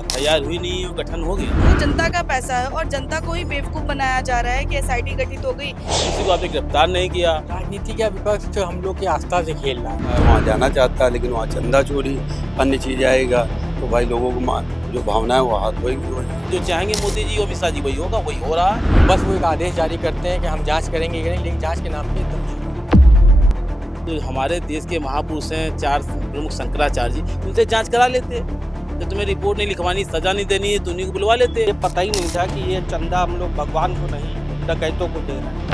FIR हुई नहीं है, गठन हो गया। वो जनता का पैसा है और जनता को ही बेवकूफ बनाया जा रहा है कि एसआईटी गठित हो गई। किसी को आपने गिरफ्तार नहीं किया। राजनीति का विपक्ष हम लोग की आस्था से खेल रहा है। वहाँ जाना चाहता है लेकिन वहाँ चंदा चोरी अन्य चीज आएगा तो भाई लोगों को जो भावना है वो हाथ होगी। जो चाहेंगे मोदी जी और अमित शाह जी वही होगा, वही हो रहा है। बस वो एक आदेश जारी करते हैं कि हम जांच करेंगे लेकिन जांच के नाम पे तो हमारे देश के महापुरुष हैं 4 प्रमुख शंकराचार्य जी, उनसे जांच करा लेते। तो तुम्हें रिपोर्ट नहीं लिखवानी, सजा नहीं देनी है तो उन्हीं को बुलवा लेते। ये पता ही नहीं था कि ये चंदा हम लोग भगवान को नहीं डकैतों को दे रहे हैं।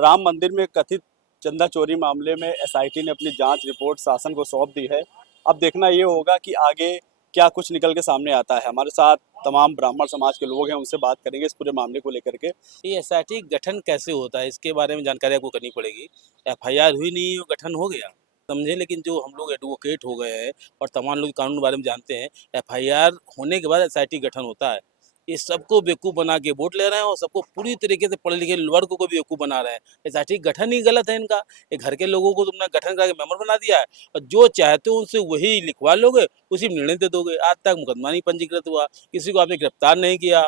राम मंदिर में कथित चंदा चोरी मामले में एसआईटी ने अपनी जांच रिपोर्ट शासन को सौंप दी है। अब देखना ये होगा कि आगे क्या कुछ निकल के सामने आता है। हमारे साथ तमाम ब्राह्मण समाज के लोग हैं, उनसे बात करेंगे इस पूरे मामले को लेकर के। ये एसआईटी गठन कैसे होता है इसके बारे में जानकारी आपको करनी पड़ेगी। एफआईआर हुई नहीं है, गठन हो गया, समझे। लेकिन जो हम लोग एडवोकेट हो गए हैं और तमाम लोग कानून के बारे में जानते हैं, एफआईआर होने के बाद एसआईटी गठन होता है। ये सबको बेवकूफ़ बना के वोट ले रहे हैं और सबको पूरी तरीके से पढ़े लिखे वर्ग को भी बेवकूफ़ बना रहे हैं। एसआईटी गठन ही गलत है इनका। ये घर के लोगों को तुमने गठन करके मेंबर बना दिया है और जो चाहते हो उनसे वही लिखवा लोगे, उसी में निर्णय दे दोगे। आज तक मुकदमा नहीं पंजीकृत हुआ, किसी को आपने गिरफ्तार नहीं किया।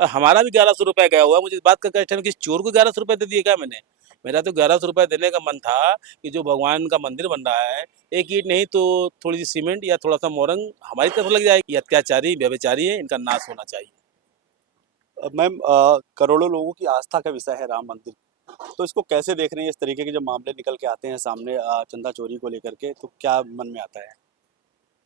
हमारा भी 1100 रुपये गया हुआ है। मुझे बात करके टाइम किसी चोर को 1100 रुपये दे दिए क्या मैंने? मेरा तो 1100 रुपये देने का मन था कि जो भगवान का मंदिर बन रहा है, एक ईंट नहीं तो थोड़ी सी सीमेंट या थोड़ा सा मोरंग हमारी तरफ लग जाए। ये अत्याचारी व्यभिचारी है, इनका नाश होना चाहिए। मैम, करोड़ों लोगों की आस्था का विषय है राम मंदिर, तो इसको कैसे देख रहे हैं? इस तरीके के जब मामले निकल के आते हैं सामने चंदा चोरी को लेकर के, तो क्या मन में आता है?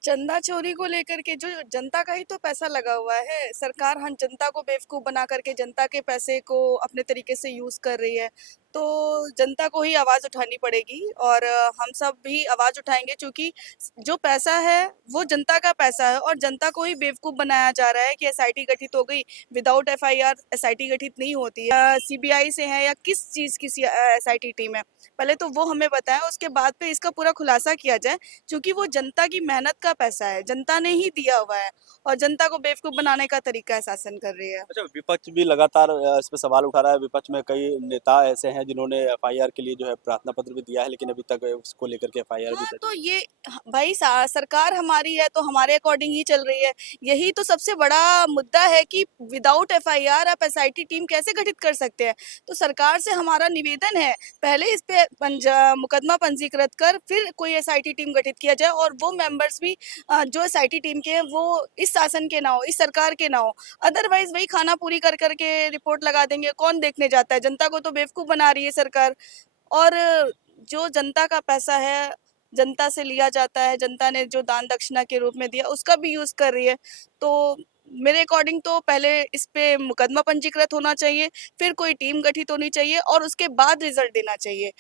चंदा चोरी को लेकर के जो जनता का ही तो पैसा लगा हुआ है। सरकार हम जनता को बेवकूफ बना करके जनता के पैसे को अपने तरीके से यूज कर रही है, तो जनता को ही आवाज उठानी पड़ेगी और हम सब भी आवाज उठाएंगे, क्योंकि जो पैसा है वो जनता का पैसा है और जनता को ही बेवकूफ बनाया जा रहा है कि एसआईटी गठित हो गई। विदाउट एफआईआर एसआईटी गठित नहीं होती है। सीबीआई से है या किस चीज की एसआईटी टीम है, पहले तो वो हमें बताएं, उसके बाद पे इसका पूरा खुलासा किया जाए, क्योंकि वो जनता की मेहनत का पैसा है, जनता ने ही दिया हुआ है और जनता को बेवकूफ बनाने का तरीका शासन कर रही है। अच्छा, विपक्ष भी लगातार इस पर सवाल उठा रहा है। विपक्ष में कई नेता ऐसे हैं जिन्होंने एफआईआर के लिए जो है प्रार्थना पत्र भी दिया है, लेकिन अभी तक उसको लेकर के एफआईआर भी हाँ, तो ये भाई सरकार हमारी है तो हमारे अकॉर्डिंग ही चल रही है। यही तो सबसे बड़ा मुद्दा है कि विदाउट एफआईआर आप एसआईटी टीम कैसे गठित कर सकते हैं। तो सरकार से हमारा निवेदन है, पहले इस पे मुकदमा पंजीकृत कर फिर कोई एसआईटी टीम गठित किया जाए और वो मेंबर्स भी जो एसआईटी टीम के हैं वो इस शासन के ना हो, इस सरकार के ना हो। अदरवाइज वही खाना पूरी कर करके रिपोर्ट लगा देंगे, कौन देखने जाता है? जनता को तो बेवकूफ बना रही है सरकार। और जो जनता का पैसा है, जनता से लिया जाता है, जनता ने जो दान दक्षिणा के रूप में दिया उसका भी यूज कर रही है। तो मेरे अकॉर्डिंग तो पहले इस पे मुकदमा पंजीकृत होना चाहिए, फिर कोई टीम गठित होनी चाहिए और उसके बाद रिजल्ट देना चाहिए।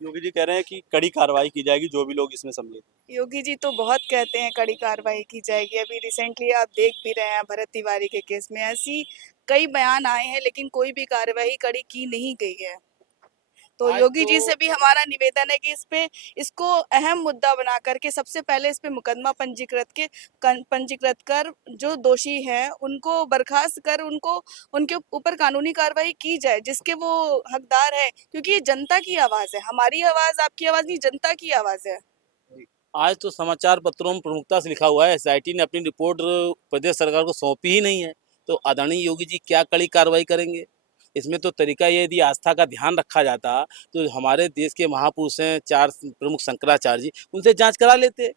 योगी जी कह रहे हैं कि कड़ी कार्रवाई की जाएगी जो भी लोग इसमें सम्मिलित। योगी जी तो बहुत कहते हैं कड़ी कार्रवाई की जाएगी। अभी रिसेंटली आप देख भी रहे हैं भरत तिवारी के केस में ऐसी कई बयान आए हैं, लेकिन कोई भी कार्रवाई कड़ी की नहीं गई है। तो योगी जी से भी हमारा निवेदन है कि इसको अहम मुद्दा बना करके सबसे पहले इस पे मुकदमा पंजीकृत कर जो दोषी हैं उनको बर्खास्त कर उनके ऊपर कानूनी कार्रवाई की जाए जिसके वो हकदार है, क्योंकि ये जनता की आवाज है। हमारी आवाज, आपकी आवाज नहीं, जनता की आवाज है। आज तो समाचार पत्रों में प्रमुखता से लिखा हुआ है एसआईटी ने अपनी रिपोर्ट प्रदेश सरकार को सौंपी ही नहीं है, तो आदरणीय योगी जी क्या कड़ी कार्रवाई करेंगे? इसमें तो तरीका ये, यदि आस्था का ध्यान रखा जाता तो हमारे देश के महापुरुष हैं 4 प्रमुख शंकराचार्य जी, उनसे जांच करा लेते।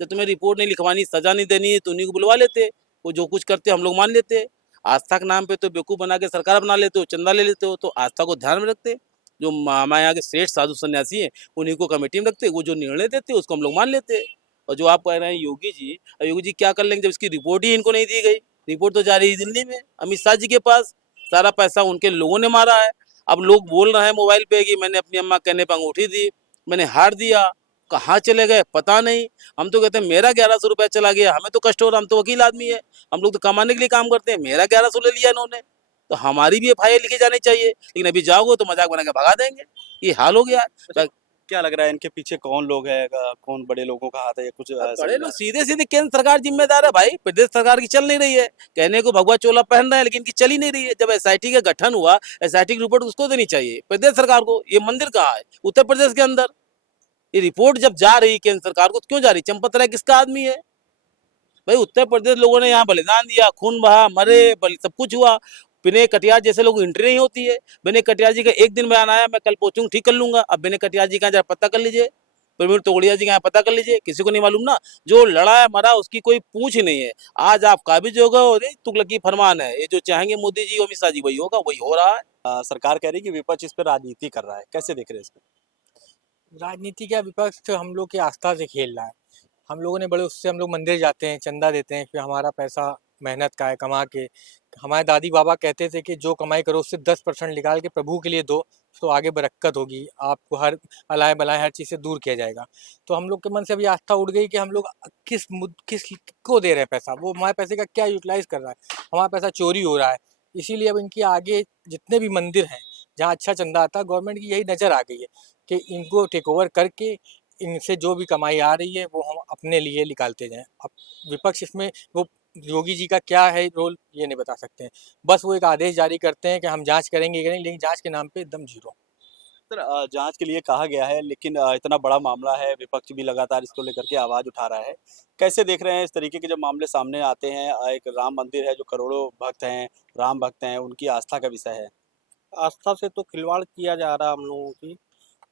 जब तुम्हें रिपोर्ट नहीं लिखवानी, सजा नहीं देनी है तो उन्हीं को बुलवा लेते। वो जो कुछ करते हम लोग मान लेते। आस्था के नाम पे तो बेवकूफ़ बना के सरकार बना लेते हो, चंदा ले लेते हो, तो आस्था को ध्यान में रखते। जो हमारे यहाँ के श्रेष्ठ साधु सन्यासी हैं उन्हीं को कमेटी में रखते, वो जो निर्णय देते उसको हम लोग मान लेते। और जो आप कह रहे हैं योगी जी क्या कर लेंगे जब इसकी रिपोर्ट ही इनको नहीं दी गई? रिपोर्ट तो जा रही है दिल्ली में, अमित शाह जी के पास। सारा पैसा उनके लोगों ने मारा है। अब लोग बोल रहे हैं मोबाइल पे कि मैंने अपनी अम्मा कहने पर अंगूठी दी, मैंने हार दिया, कहाँ चले गए पता नहीं। हम तो कहते हैं मेरा 1100 रुपये चला गया, हमें तो कष्ट हो रहा, हम तो वकील आदमी है, हम लोग तो कमाने के लिए काम करते हैं। मेरा 1100 ले लिया इन्होंने, तो हमारी भी एफआईआर लिखी जानी चाहिए। लेकिन अभी जाओगे तो मजाक बना के भगा देंगे। ये हाल हो गया है। क्या लग रहा है इनके पीछे कौन लोग है, कौन बड़े लोगों का हाथ है या कुछ बड़े लोग सीधे सीधे केंद्र सरकार जिम्मेदार है भाई। प्रदेश सरकार की चल नहीं रही है। कहने को भगवा चोला पहन रहे हैं लेकिन की चल ही नहीं रही है। जब एसआईटी का गठन हुआ, एसआईटी की रिपोर्ट उसको देनी चाहिए, प्रदेश सरकार को। ये मंदिर कहाँ है? उत्तर प्रदेश के अंदर। ये रिपोर्ट जब जा रही केंद्र सरकार को तो क्यों जा रही? चंपत राय किसका आदमी है? भाई उत्तर प्रदेश लोगों ने यहाँ बलिदान दिया, खून बहा, मरे, बलि सब कुछ हुआ। विनय कटियार जैसे लोग एंट्री नहीं होती है। विनय कटियार जी का एक दिन बयान आया, मैं कल पहुंचूंगा, ठीक कर लूंगा। अब विनय कटियार जी का जरा पता कर लीजिए, प्रवीण तोगड़िया जी का यहाँ पता कर लीजिए, किसी को नहीं मालूम ना। जो लड़ा है मरा उसकी कोई पूछ ही नहीं है। आज आप काबिज हो गए और ये तुगलकी फरमान है, ये जो चाहेंगे मोदी जी अमित शाह जी वही होगा, वही हो रहा है। सरकार कह रही है कि विपक्ष इस पर राजनीति कर रहा है, कैसे देख रहे हैं इसको? राजनीति का विपक्ष तो हम लोग की आस्था से खेल रहा है। हम लोगों ने बड़े उससे हम लोग मंदिर जाते हैं, चंदा देते हैं, फिर हमारा पैसा मेहनत का है, कमा के। हमारे दादी बाबा कहते थे कि जो कमाई करो उससे 10% निकाल के प्रभु के लिए दो, तो आगे बरक्कत होगी, आपको हर अलाय बलाय हर चीज़ से दूर किया जाएगा। तो हम लोग के मन से अभी आस्था उड़ गई कि हम लोग किस को दे रहे हैं पैसा, वो हमारे पैसे का क्या यूटिलाइज कर रहा है, हमारा पैसा चोरी हो रहा है। इसीलिए अब इनकी आगे जितने भी मंदिर हैं जहाँ अच्छा चंदा आता है, गवर्नमेंट की यही नज़र आ गई है कि इनको टेक ओवर करके इनसे जो भी कमाई आ रही है वो हम अपने लिए निकालते जाएं। अब विपक्ष इसमें वो योगी जी का क्या है रोल ये नहीं बता सकते हैं। बस वो एक आदेश जारी करते हैं कि हम जांच करेंगे, लेकिन जांच के नाम पे एकदम जीरो। सर जांच के लिए कहा गया है, लेकिन इतना बड़ा मामला है, विपक्ष भी लगातार इसको लेकर के आवाज उठा रहा है। कैसे देख रहे हैं इस तरीके के जब मामले सामने आते हैं? एक राम मंदिर है जो करोड़ों भक्त हैं, राम भक्त हैं, उनकी आस्था का विषय है। आस्था से तो खिलवाड़ किया जा रहा है हम लोगों की।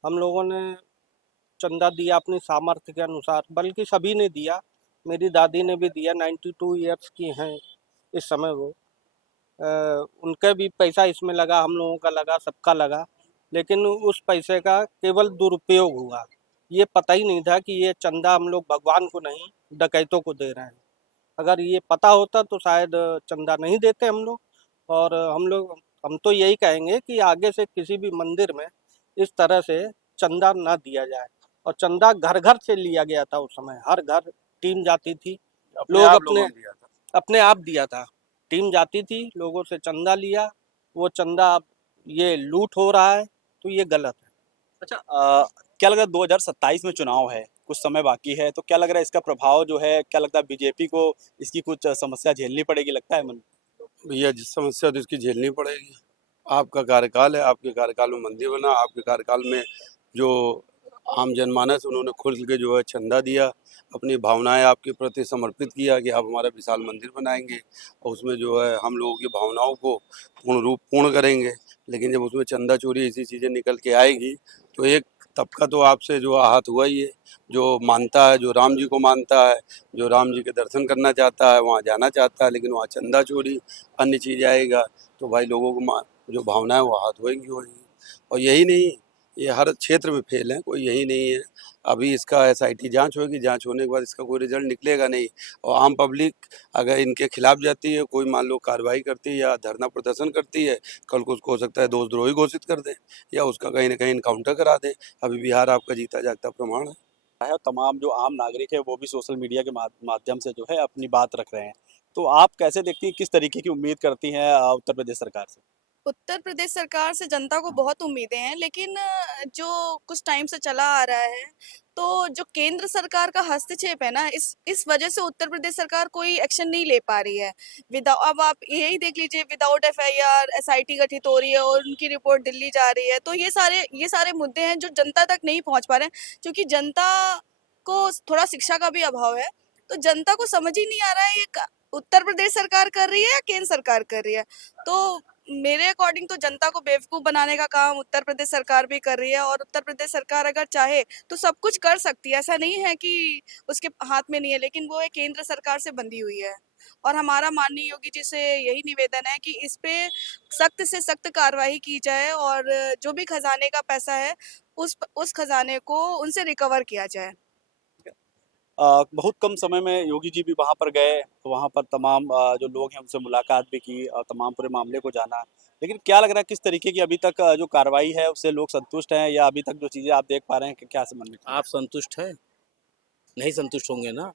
हम लोगों ने चंदा दिया अपनी सामर्थ्य के अनुसार, बल्कि सभी ने दिया। मेरी दादी ने भी दिया, 92 ईयर्स की हैं इस समय वो। उनका भी पैसा इसमें लगा, हम लोगों का लगा, सबका लगा, लेकिन उस पैसे का केवल दुरुपयोग हुआ। ये पता ही नहीं था कि ये चंदा हम लोग भगवान को नहीं डकैतों को दे रहे हैं। अगर ये पता होता तो शायद चंदा नहीं देते हम लोग। और हम तो यही कहेंगे कि आगे से किसी भी मंदिर में इस तरह से चंदा ना दिया जाए। और चंदा घर घर से लिया गया था उस समय, हर घर टीम जाती थी, लोग अपने आप दिया था, टीम जाती थी, लोगों से चंदा लिया। वो चंदा अब ये लूट हो रहा है, तो ये गलत है। अच्छा क्या लग रहा है 2027 में चुनाव है, कुछ समय बाकी है, तो क्या लग रहा है इसका प्रभाव जो है, क्या लगता है बीजेपी को इसकी कुछ समस्या झेलनी पड़ेगी, लगता है मन? भैया जिस समस्या तो इसकी झेलनी पड़ेगी। आपका कार्यकाल है, आपके कार्यकाल में मंदिर बना, आपके कार्यकाल में जो आम जनमानस उन्होंने खुल के जो है चंदा दिया, अपनी भावनाएं आपके प्रति समर्पित किया कि आप हमारा विशाल मंदिर बनाएंगे और उसमें जो है हम लोगों की भावनाओं को पूर्ण करेंगे। लेकिन जब उसमें चंदा चोरी ऐसी चीज़ें निकल के आएगी तो एक तबका तो आपसे जो आहत हुआ ही है, जो मानता है, जो राम जी को मानता है, जो राम जी के दर्शन करना चाहता है, वहाँ जाना चाहता है, लेकिन वहाँ चंदा चोरी अन्य चीज़ आएगा तो भाई लोगों को जो भावनाएं वो आहत होएंगी। और यही नहीं, ये हर क्षेत्र में फेल है, कोई यही नहीं है। अभी इसका SIT जांच होगी, जांच होने के बाद इसका कोई रिजल्ट निकलेगा नहीं। और आम पब्लिक अगर इनके खिलाफ जाती है, कोई मान लो कार्रवाई करती है या धरना प्रदर्शन करती है, कल को उसको हो सकता है दोषद्रोही घोषित कर दें या उसका कहीं ना कहीं इनकाउंटर करा दें। अभी बिहार आपका जीता जागता प्रमाण है। और तमाम जो आम नागरिक है वो भी सोशल मीडिया के माध्यम से जो है अपनी बात रख रहे हैं। तो आप कैसे देखती हैं, किस तरीके की उम्मीद करती हैं उत्तर प्रदेश सरकार से? उत्तर प्रदेश सरकार से जनता को बहुत उम्मीदें हैं, लेकिन जो कुछ टाइम से चला आ रहा है, तो जो केंद्र सरकार का हस्तक्षेप है ना, इस वजह से उत्तर प्रदेश सरकार कोई एक्शन नहीं ले पा रही है। अब आप यही देख लीजिए, विदाउट FIR SIT गठित हो रही है और उनकी रिपोर्ट दिल्ली जा रही है। तो ये सारे मुद्दे हैं जो जनता तक नहीं पहुंच पा रहे हैं, क्योंकि जनता को थोड़ा शिक्षा का भी अभाव है। तो जनता को समझ ही नहीं आ रहा है ये उत्तर प्रदेश सरकार कर रही है या केंद्र सरकार कर रही है। तो मेरे अकॉर्डिंग तो जनता को बेवकूफ़ बनाने का काम उत्तर प्रदेश सरकार भी कर रही है। और उत्तर प्रदेश सरकार अगर चाहे तो सब कुछ कर सकती है, ऐसा नहीं है कि उसके हाथ में नहीं है, लेकिन वो एक केंद्र सरकार से बंधी हुई है। और हमारा माननीय योगी जी से यही निवेदन है कि इस पे सख्त से सख्त कार्रवाई की जाए और जो भी खजाने का पैसा है उस खजाने को उनसे रिकवर किया जाए। बहुत कम समय में योगी जी भी वहाँ पर गए, तो वहाँ पर तमाम जो लोग हैं उनसे मुलाकात भी की और तमाम पूरे मामले को जाना। लेकिन क्या लग रहा है किस तरीके की अभी तक जो कार्रवाई है उससे लोग संतुष्ट हैं, या अभी तक जो चीज़ें आप देख पा रहे हैं क्या समझ में? आप संतुष्ट हैं? नहीं संतुष्ट होंगे ना।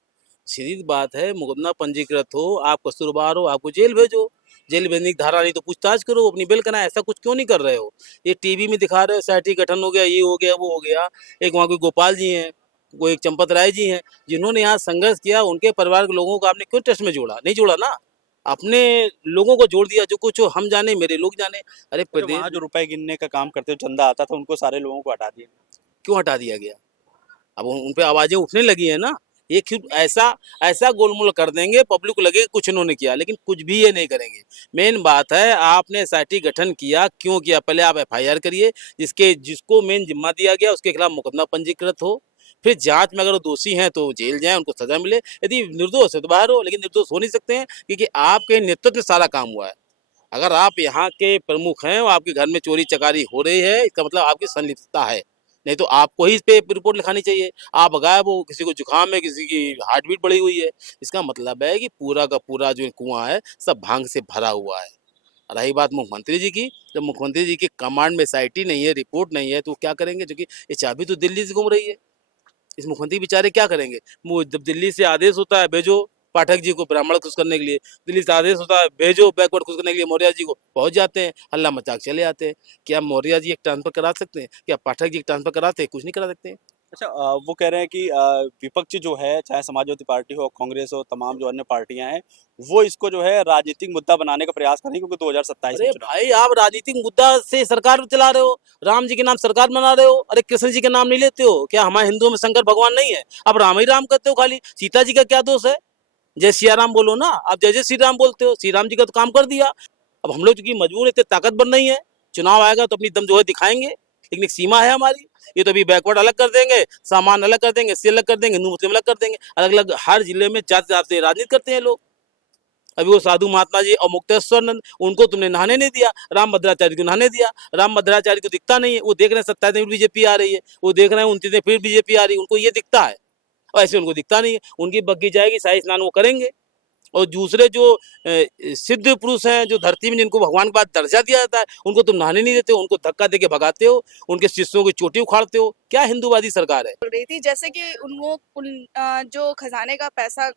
सीधी बात है, मुकदमा पंजीकृत हो, आप कसूरवार हो, आपको जेल भेजो। जेल भेजने की धारा नहीं तो पूछताछ करो, अपनी बेल कराएं। ऐसा कुछ क्यों नहीं कर रहे हो? ये टीवी में दिखा रहे हो SIT गठन हो गया, ये हो गया, वो हो गया। एक वहाँ कोई गोपाल जी हैं, कोई एक चंपत राय जी हैं, जिन्होंने यहाँ संघर्ष किया, उनके परिवार के लोगों को आपने क्यों टेस्ट में जोड़ा? नहीं जोड़ा ना। अपने लोगों को जोड़ दिया, जो कुछ हम जाने, मेरे लोग जाने। अरे प्रदेश वहाँ जो रुपए गिनने का काम करते हुए चंदा आता था, उनको सारे लोगों को हटा दिया। क्यों हटा दिया गया? अब उन पे आवाजें उठने लगी है ना। ये क्यों ऐसा ऐसा गोलमोल कर देंगे, पब्लिक को लगेगा कुछ इन्होंने किया, लेकिन कुछ भी ये नहीं करेंगे। मेन बात है, आपने एसआईटी गठन किया, क्यों किया? पहले आप एफआईआर करिए, जिसको मेन जिम्मा दिया गया उसके खिलाफ मुकदमा पंजीकृत हो, फिर जांच में अगर वो दोषी हैं तो जेल जाएं, उनको सजा मिले, यदि निर्दोष है तो बाहर हो, लेकिन निर्दोष हो नहीं सकते हैं, क्योंकि आपके नेतृत्व में सारा काम हुआ है। अगर आप यहाँ के प्रमुख हैं और आपके घर में चोरी चकारी हो रही है, इसका मतलब आपकी संलिप्तता है, नहीं तो आपको ही इस पे रिपोर्ट लिखानी चाहिए। आप गायब हो, किसी को जुकाम है, किसी की हार्ट बीट बढ़ी हुई है, इसका मतलब है कि पूरा का पूरा जो कुआं है सब भांग से भरा हुआ है। रही बात मुख्यमंत्री जी की, जब मुख्यमंत्री जी के कमांड में एसआईटी नहीं है, रिपोर्ट नहीं है, तो क्या करेंगे? क्योंकि ये चाबी तो दिल्ली से घूम रही है, इस मुख्यमंत्री बेचारे क्या करेंगे? वो जब दिल्ली से आदेश होता है भेजो पाठक जी को ब्राह्मण खुश करने के लिए, दिल्ली से आदेश होता है भेजो बैकवर्ड खुश करने के लिए मौर्य जी को, पहुंच जाते हैं, हल्ला मचा के चले आते हैं। क्या मौर्य जी एक ट्रांसफर करा सकते हैं? क्या पाठक जी एक ट्रांसफर कराते हैं? कुछ नहीं करा सकते हैं। अच्छा, वो कह रहे हैं कि विपक्ष जो है, चाहे समाजवादी पार्टी हो, कांग्रेस हो, तमाम जो अन्य पार्टियां हैं, वो इसको जो है राजनीतिक मुद्दा बनाने का प्रयास करेंगे, क्योंकि 2027 में अरे चुनाव। भाई, आप राजनीतिक मुद्दा से सरकार चला रहे हो, राम जी के नाम सरकार बना रहे हो। अरे कृष्ण जी के नाम नहीं लेते हो क्या? हमारे हिंदुओं में शंकर भगवान नहीं है, अब राम ही राम करते हो खाली। सीता जी का क्या दोष है? जय सिया राम बोलो ना, आप जय जय श्री राम बोलते हो, श्री राम जी का तो काम कर दिया। अब हम लोग चूंकि मजबूर इतने ताकतवर नहीं है, चुनाव आएगा तो अपनी दम जो है दिखाएंगे, लेकिन एक सीमा है हमारी। ये तो अभी बैकवर्ड अलग कर देंगे, सामान अलग कर देंगे, सी अलग कर देंगे, हिंदू मुस्लिम अलग कर देंगे, अलग अलग हर जिले में जात जात से राजनीति करते हैं लोग। अभी वो साधु महात्मा जी और मुक्तेश्वर नंद, उनको तुमने नहाने नहीं दिया, राम भद्राचार्य को नहाने दिया। राम भद्राचार्य को दिखता नहीं है, वो देख रहे हैं 27 में बीजेपी आ रही है, वो देख रहे हैं 29 में फिर बीजेपी आ रही है, उनको ये दिखता है, और ऐसे उनको दिखता नहीं है। उनकी बग्गी जाएगी, शाही स्नान वो करेंगे। और दूसरे जो सिद्ध पुरुष हैं, जो धरती में जिनको भगवान के बाद दर्जा दिया जाता है, उनको तुम नहाने नहीं देते हो, उनको धक्का देके भगाते हो, उनके शिष्यों की चोटी उखाड़ते हो। क्या हिंदूवादी सरकार है? बोल रही थी जैसे कि जो खजाने का पैसा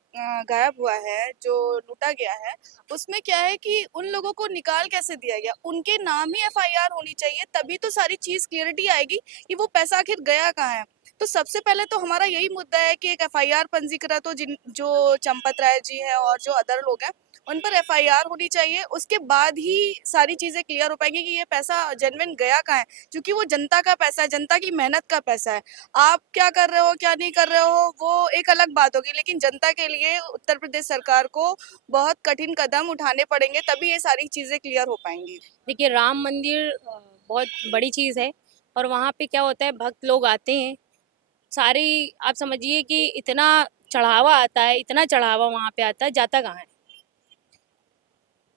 गायब हुआ है, जो लूटा गया है, उसमें क्या है कि उन लोगों को निकाल कैसे दिया गया? उनके नाम ही एफआईआर होनी चाहिए, तभी तो सारी चीज क्लियरिटी आएगी कि वो पैसा आखिर गया कहाँ है। तो सबसे पहले तो हमारा यही मुद्दा है कि एक एफआईआर पंजीकृत हो, जिन जो चंपत राय जी हैं और जो अदर लोग हैं, उन पर एफआईआर होनी चाहिए। उसके बाद ही सारी चीजें क्लियर हो पाएंगी कि ये पैसा जेन्युइन गया कहाँ है, क्योंकि वो जनता का पैसा है, जनता की मेहनत का पैसा है। आप क्या कर रहे हो, क्या नहीं कर रहे हो, वो एक अलग बात होगी, लेकिन जनता के लिए उत्तर प्रदेश सरकार को बहुत कठिन कदम उठाने पड़ेंगे, तभी ये सारी चीजें क्लियर हो पाएंगी। देखिए, राम मंदिर बहुत बड़ी चीज़ है, और वहाँ पे क्या होता है, भक्त लोग आते हैं सारी, आप समझिए कि इतना चढ़ावा आता है, इतना चढ़ावा वहाँ पे आता है, जाता कहाँ है,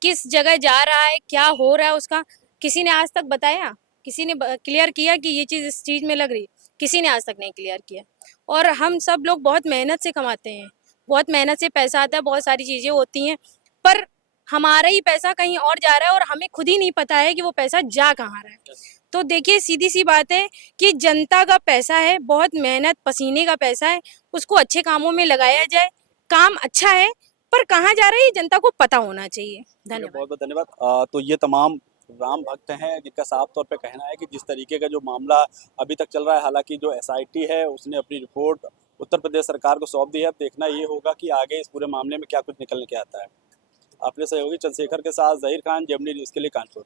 किस जगह जा रहा है, क्या हो रहा है उसका किसी ने आज तक बताया? किसी ने क्लियर किया कि ये चीज़ इस चीज़ में लग रही? किसी ने आज तक नहीं क्लियर किया। और हम सब लोग बहुत मेहनत से कमाते हैं, बहुत मेहनत से पैसा आता है, बहुत सारी चीज़ें होती हैं, पर हमारा ही पैसा कहीं और जा रहा है और हमें खुद ही नहीं पता है कि वो पैसा जा कहाँ रहा है। तो देखिए, सीधी सी बात है कि जनता का पैसा है, बहुत मेहनत पसीने का पैसा है, उसको अच्छे कामों में लगाया जाए। काम अच्छा है, पर कहाँ जा रहा है ये जनता को पता होना चाहिए। धन्यवाद। बहुत बहुत धन्यवाद। तो ये तमाम राम भक्त हैं, जिनका साफ तौर पे कहना है कि जिस तरीके का जो मामला अभी तक चल रहा है, हालांकि जो एसआईटी है उसने अपनी रिपोर्ट उत्तर प्रदेश सरकार को सौंप दी है। अब देखना ये होगा कि आगे इस पूरे मामले में क्या कुछ निकल के आता है। अपने सहयोगी चंद्रशेखर के साथ जहीर खान, जेमिनी न्यूज़ के लिए कानपुर।